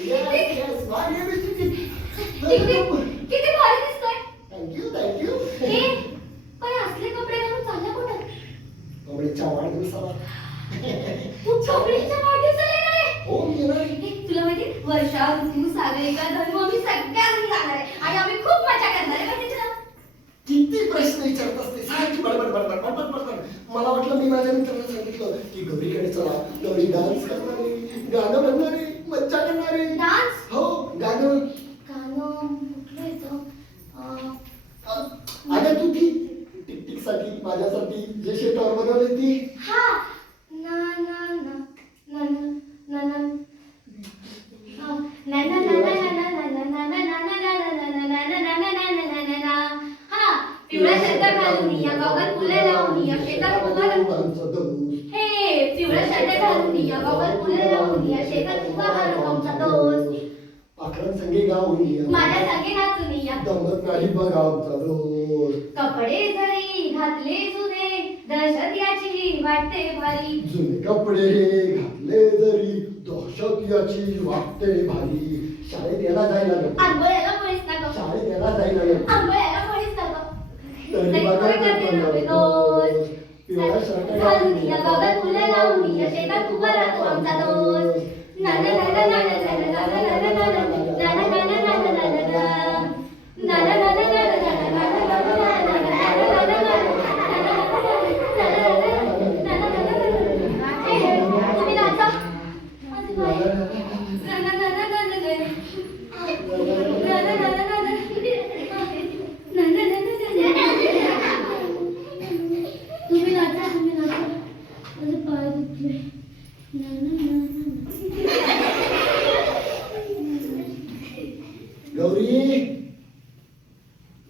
Yes, my name is Titik. किती भारी दिसतोय. Thank you. हे काय असले कपडे घालून चालला कुठं? कबड्डीच्या वाढदिवसाला. तू कपड्याच्या वाढदिवसाला येणार आहे? हो, येणार आहे. हे तुला माहिती वर्षा, ऋतू, सागरिका, धनु आम्ही सगळ्यांनी जाणार आहे आणि आम्ही खूप मजा करणार आहे माहिती तुला? किती प्रश्न विचारत असते सारखी बडबड. मला वाटलं मी माझ्या मित्रांना सांगितलं की गौरीकडे चला, गौरी डान्स करणार आहे, गाणं म्हणणार आहे, मज्जा करणार आहे. डान्स? हो, गाणं. कुठलं येतं? अगं तू ती टिक साठी माझ्यासाठी जे शेतावर बनवले ती. हा ना ना ना ना ना ना पिवळा शर्ट घालून या गॉगल फुले लावून या शेतात उभा राहून हे पिवळा शर्ट घालून या गॉगल फुले लावून या शेतात उभा राहून आमचा दोस्त पाखरां संगे गाऊन या माझ्या संगे नाचून या दमत नाही बघा आमचा दोस्त कपडे जरी घातले जुने दहशत याची वाटते भारी जुने कपडे घातले जरी दहशत याची वाटते भारी शाळेत यायला जायला नको आंबोळ्याला मुळीच नको शाळेत यायला जायला नको आंबोळ्याला मुळीच नको तरी बघा दोस्त पिवळा शर्ट घालून या गॉगल फुले लावून या शेतात उभा राहतो आमचा दोस्त ना ना ना ना ना ना ना ना ना ना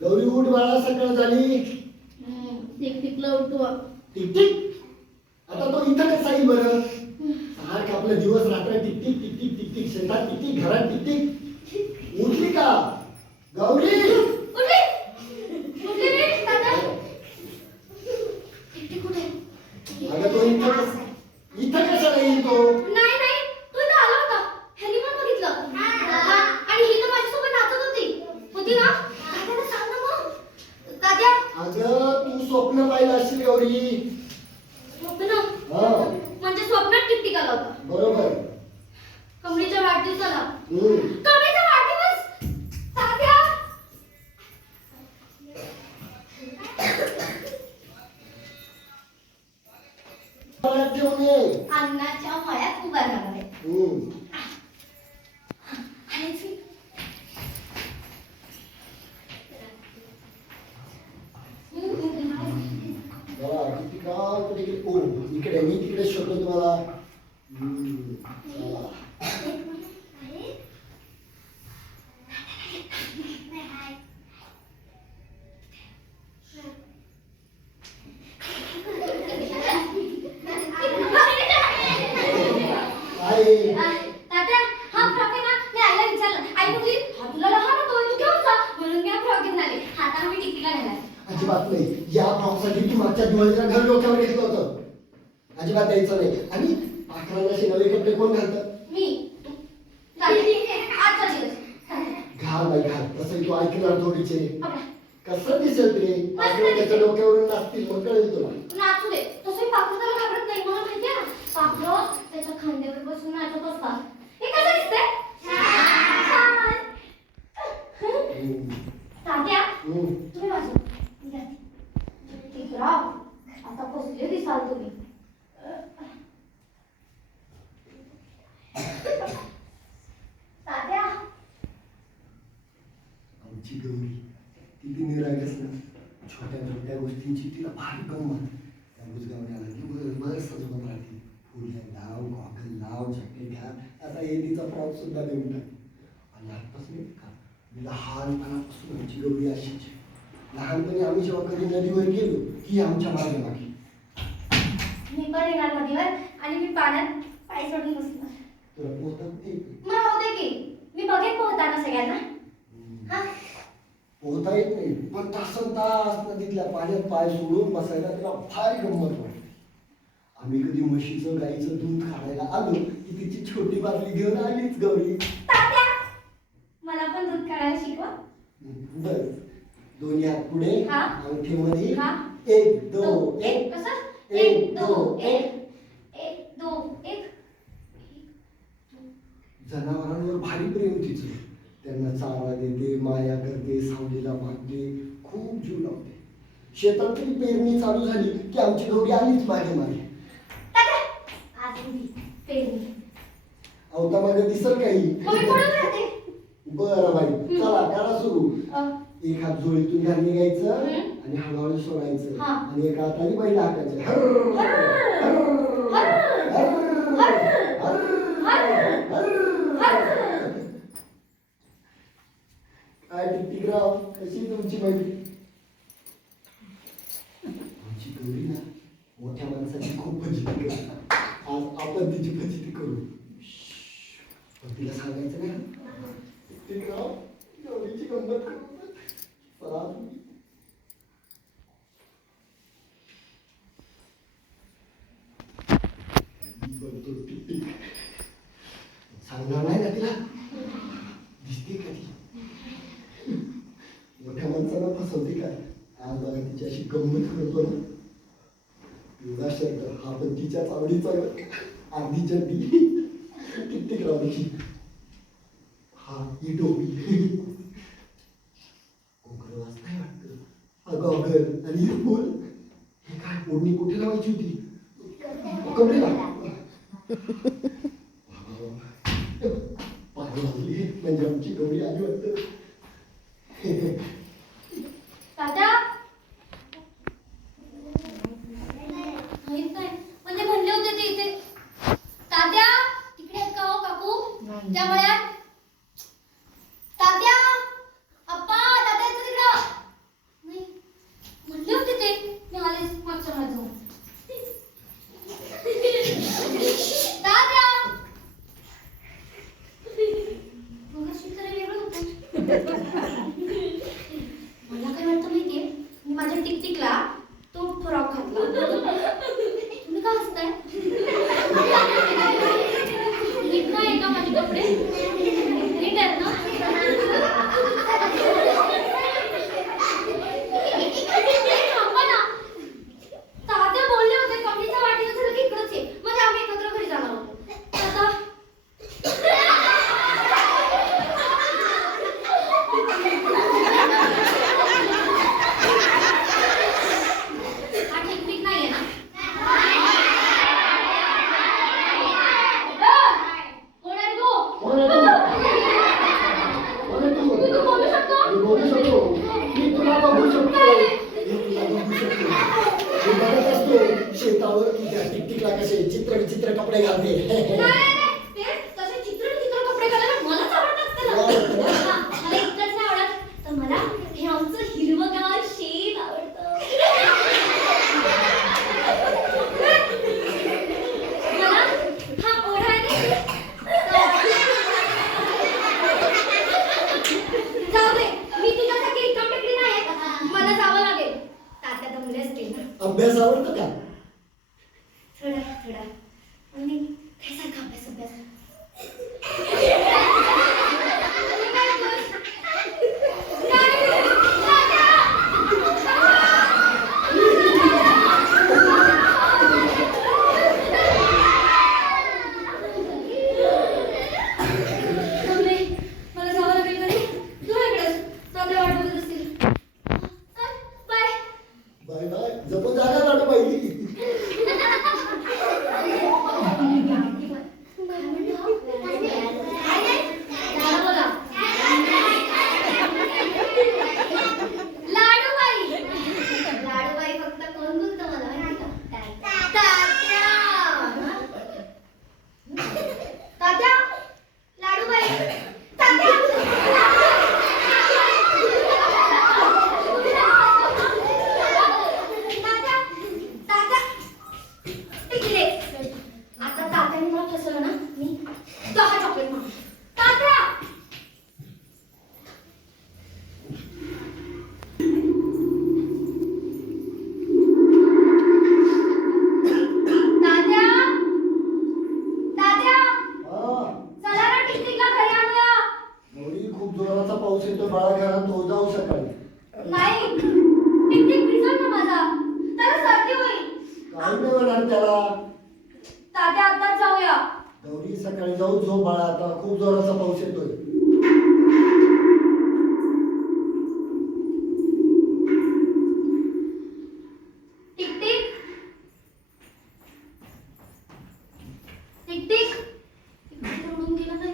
गौरी उठ बाळा सकाळ झाली टिकटिकला उठवा टिक आता तो इथं कसा येईल बरं सारखं आपला दिवस रात्र टिक शेतात टिक घरात टिक उठली का गौरी उठली रे दादा टिकटिक कुठे अगं तो इथं कसा येईल तो नाही तू इथं आला होता ह्यानी पण बघितलं आणि ही तर माझ्यासोबत नाचत होती ना दादाला सांग ना मग दाद्या अगं तू स्वप्न पाहिलं असेल गौरी स्वप्न हा म्हणजे स्वप्नात टिकटिक आला होता बरोबर कमळीच्या वाढदिवसाला हम्म. कमळीचा वाढदिवस दाद्या मळ्यात ठेवून ये अन्नाच्या मळ्यात उभा राहणार आहे हम्म. बघा, किती काम कुठे गेली? ओ, इकडे मी तिकडे शोधतो तुम्हाला चला. काय? तात्या हा फ्रॉक आहे ना मी आईला विचारलं आई बोलली हा तुला लहान होतो तू घेऊन जा म्हणून मी हा फ्रॉक घेऊन आले हाताने मी टिकटिका नेला अजिबात नाही या फ्रॉकसाठी तू मागच्या दिवाळीला घर डोक्यावर घेतलं होतं अजिबात द्यायचं नाही आणि पाखरांना असे नवे कपडे कोण घालतात मी आजचा दिवस घाल नाही घाल तसं तू ऐकणार थोडीचे आपला कसं दिसेल ते पाखरं त्याच्या डोक्यावरून नाचतील मग कळेल तुला नाचू दे तसंही पाखरू त्याला घाबरत नाही मला माहितीये ना पाखरं त्याच्या खांद्यावर बसून नाचत असतात हे कसं दिसतंय छान. तात्या तुम्ही वाजवा मी जाते. टिकराव आता कसले दिसाल तुम्ही तात्या आमची गौरी किती निरागस ना छोट्या छोट्या गोष्टींची तिला भारी गंमत त्या बुजगावण्याला दिवसभर सजवत राहते फुले लाव गॉगल लाव जॅकेट घ्या आता हे तिचा फ्रॉक सुद्धा देऊन टाक आणि आत्ताच का लहानपणापासून आमची गौरी अशीच लहानपणी आम्ही जेव्हा कधी नदीवर गेलो ही आमच्या मागे मागे मी पण येणार नदीवर आणि मी पाण्यात पाय सोडून बसणार तुला पोहतात येत मला होते की मी बघेन पोहताना सगळ्यांना हा पोहता येत नाही पण तासन तास नदीतल्या पाण्यात पाय सोडून बसायला तिला फार गंमत वाटते आम्ही कधी म्हशीचं गाईचं दूध काढायला आलो की तिची छोटी बाटली घेऊन आलीच गौरी बस दोन्ही हात पुढे हा. अंगठीमध्ये हा. 1 2 दो 1 एक कसं 1 2 1 1 2 1. जनावरांवर भारी प्रेम तिचं. त्यांना चारा देते, माया करते, सावलीला बांधते, खूप जीव लावते. शेतात तरी पेरणी चालू झाली की आमची गौरी आलीच मागे मागे. अवता मागे दिसल काही. बरं बाई चला करा सुरू. एक हात जोडीतून घालून घ्यायचं आणि हळूहळू सोडायचं आणि एका हाताने बैल हाकायचं. काय टिकटिकराव कशी तुमची मैत्री? आमची गौरी ना मोठ्या माणसाची खूप फजिती करते. आज आपण तिची फजिती करू. पण तिला सांगायचं नाही. टिकटिकराव गौरीची गंमत करू. चला तुम्ही. बघतो टिकटिक. सांगणार नाही ना तिला. दिसते का ती? मोठ्या माणसाला फसवते काय? आज बघा तिच्याशी गंमत करतो ना. एवढा शब्द हा पण तिच्याच आवडीचा अर्धी चड्डी टिकटिक रावची. हा ही डोबी कोकण वाचताय वाटतं. हा गॉगल आणि हे फुल हे काय ओढणी कुठे लावायची होती? कपडे पाणी लावली म्हणजे आमची गौरी आली वाटतं. तात्या माहित नाही म्हणजे म्हणले होते ते इथे. तात्या तिकडे आहेत का हो काकू त्या मळ्यात? तात्या अप्पा तात्या येतो तिकडं. नाही म्हणले होते ते. मी आलेच मागच्या मळ्यात जाऊन. तात्या मग शिकलं वेगळं होतं. मला काय वाटतं माहितीये मी माझ्या टिकटिकला तो फ्रॉक घातला. तुम्ही का हसताय? नीट नाही का माझे कपडे? नीट आहेत ना? थांबा ना. तात्या बोलले होते कपडीच्या वाटीचं झालं की इकडंच ये. म्हणजे आम्ही एकत्र घरी जाणार होतो. आता शेतावर तुझ्या टिकटिकला कसे चित्र विचित्र कपडे घालते. तसे चित्र कपडे घालायला मलाच आवडतात त्याला. मला इतकंच नाही आवडत तर मला हे आमचं हिरवगार शेत आवडतं. मला हा ओढा आहे जाऊ दे. मी तुझ्यासाठी रिकाम टेकली नाही. मला जावं लागेल. तात्या दमले असतील ना. अभ्यास आवडतो का? थोडा थोडा म्हणजे काय सारखा अभ्यास. मला जावं लागेल घरी. तू इकडेच तात्या वाट बघत असतील. बाय बाय बाय जपून जागा काढू बाई. लाडूबाई फक्त कोण बोलतो मला माहिती का? तात्या तात्या लाडूबाई तात्या तात्या इकडे. आता तात्याने मला फसवलं ना. मी 10 चॉकलेट मागतो. तात्या गौरी खूप जोराचा पाऊस येतो बाळा घरात तो जाऊ खूप जोराचा पाऊस येतोय. Tick tick tick tick. इकडे उडून गेला काय?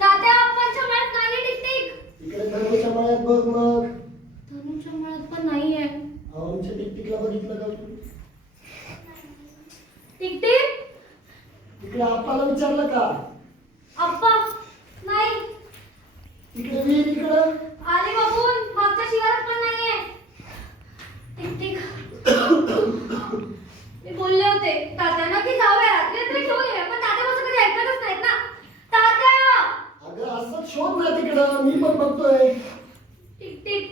तात्या आप्पांच्या मळ्यात नाहीये टिक टिक. इकडे धनुच्या मळ्यात बघ मग. धनुच्या मळ्यात पण नाहीये. आमच्या टिकटिकला बघितलं का तू? Tick tick. इकडे आप्पाला विचारलं का? आप्पा नाही. इकडे विहीर इकडं. आले बघून मागच्या शिवारात पण नाहीये. Tick tick. मी बोलले होते तात्यांना की जाऊया रात्री घेऊन येऊया, पण तात्या माझं कधी ऐकतच नाहीत ना. तात्या. अगं असं शोध ना तिकडं, मी पण बघतोय. Tick tick.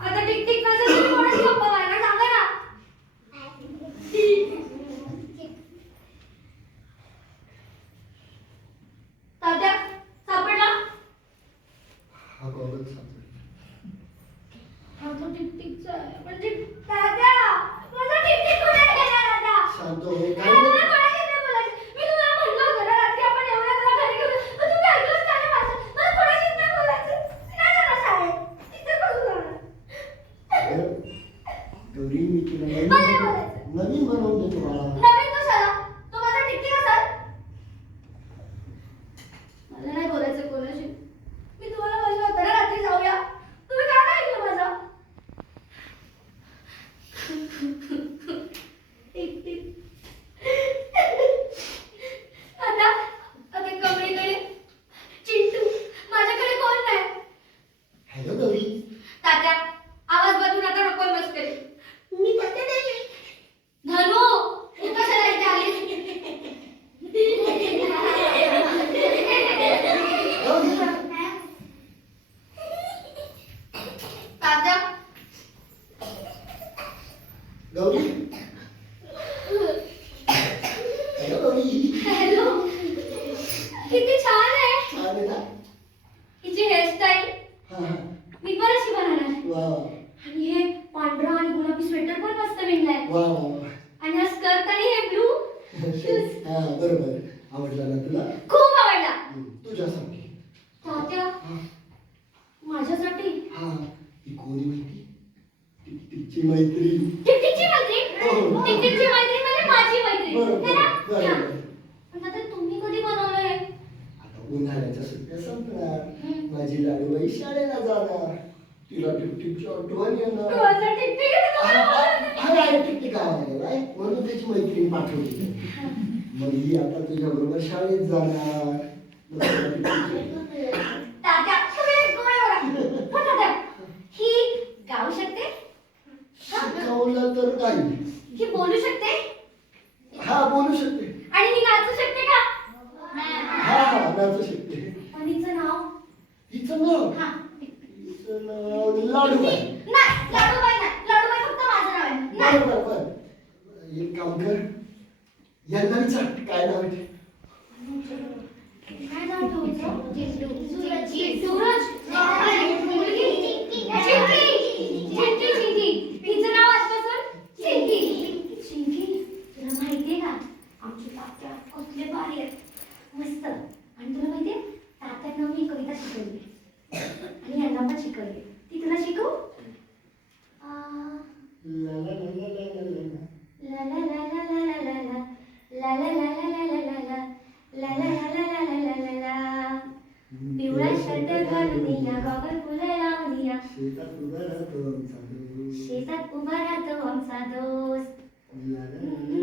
आता टिक टिक नसेल तर कोणाची गप्पा मारणार सांगा ना. तात्या सापडला. हा गॉगल सापडला. हा तो टिक टिकचा आहे. म्हणजे तात्या माझा टिक टिक कुठे गेला तात्या? शांत हो, मला काही नाही. कोणाशी नाही बोलायचं. मी तुम्हाला म्हणलं होतं ना रात्री आपण येऊया तुला घरी घेऊन, पण तुम्ही ऐकलंच नाही ना माझं. मला कोणाशीच नाही बोलायचं. मी नाही जाणार शाळेत. तिथे बसून जाणार. अगं, गौरी मी तुला मला नाही बोलायचं. नवीन बनवून देतो मला. नवीन कशाला? तो माझा टिक टिक असाल. मला नाही बोलायचं कोणाशी. मी तुम्हाला म्हणलं होतं ना रात्री जाऊया. तुम्ही का नाही ऐकलं माझं? Tick tick. आता कमळीकडे चिंटू, माझ्याकडे कोण नाही. हॅलो गौरी. तात्या आवाज बदलू नका, नको मस्करी. मी तात्या नाही. धनु तू कशाला इथे आलीस? तात्या. गौरी. हॅलो गौरी. हॅलो. किती छान आहे छान आहे ना? हिची हेअरस्टाईल. हा हा. मी पण अशी बनवणार. वा आणि हे पांढरा आणि गुलाबी स्वेटर पण मस्त विणलाय. वा वा. आणि हा स्कर्ट आणि हे ब्लू हा बरोबर. आवडला ना तुला? खूप आवडला. तुझ्यासाठी. तात्या हा माझ्यासाठी. हा. ती कोणी माहिती? टिकटिकची मैत्रीण. टिकटिकची मैत्रीण. हो. टिकटिकची मैत्रीण म्हणजे माझी मैत्रीण. बरोबर, है ना? बरोबर. हा. पण तात्या तुम्ही कधी बनवलंय? आता उन्हाळ्याच्या सुट्ट्या संपणार. हम्म. माझी लाडूबाई शाळेला जाणार. तिला टिकटिकची आठवण येणार. माझं टिकटिक आहे तुम्हाला बोलायचं. हा नाही टिकटिक आवडला आहे म्हणून त्याची मैत्रीण पाठवली. मग ही आता तुझ्या बरोबर शाळेत जाणार. मग तुला टिकटिकची- तात्या तुम्ही गोड बोला. पण तात्या ही गाऊ शकते? शिकवलं तर काही. ही बोलू शकते? हा बोलू शकते. आणि ही नाचू शकते का? हा हा नाचू शकते. आणि हिचं नाव? हिचं नाव हा. हिचं नाव लाडूबाई. नाही लाडूबाई नाही. लाडूबाई फक्त माझं नाव आहे. नाही. बरं बरं बरं. एक काम कर. यांना विचार काय नाव आहे ते. काय नाव ठेवायचं? सूरज. मुलगी. चिंकी. चिंकी चिंकी. हिचं नाव आजपासून चिंकी. चिंकी तुला माहितीये का आमची तात्या कसले भारी आहेत. मस्त. आणि तुला माहितीये तात्यांना मी कविता शिकवली आणि यांना पण शिकवली. ती तुला शिकवू? ला ला ला ला ला ला ला. ला ला ला ला ला ला ला ला. ला ला ला ला ला ला ला ला. ला ला ला ला ला ला ला ला ला. पिवळा शर्ट घालून या गॉगल फुलं लावून या. शेतात उभा राहतो आमचा दोस्त. शेतात उभा राहतो आमचा दोस्त. ला ला ला ला